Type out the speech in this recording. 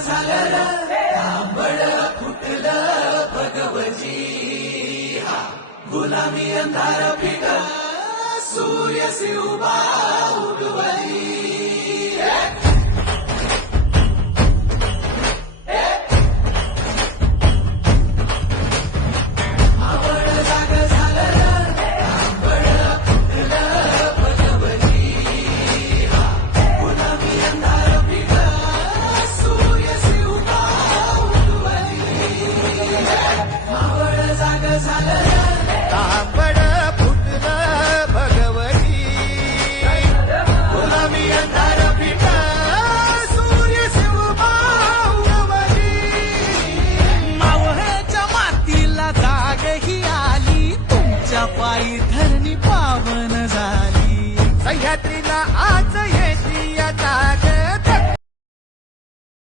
झालं र तांबड फुटलं भगवजी हा गुलामी अंधार फिट सूर्य उभा उगवली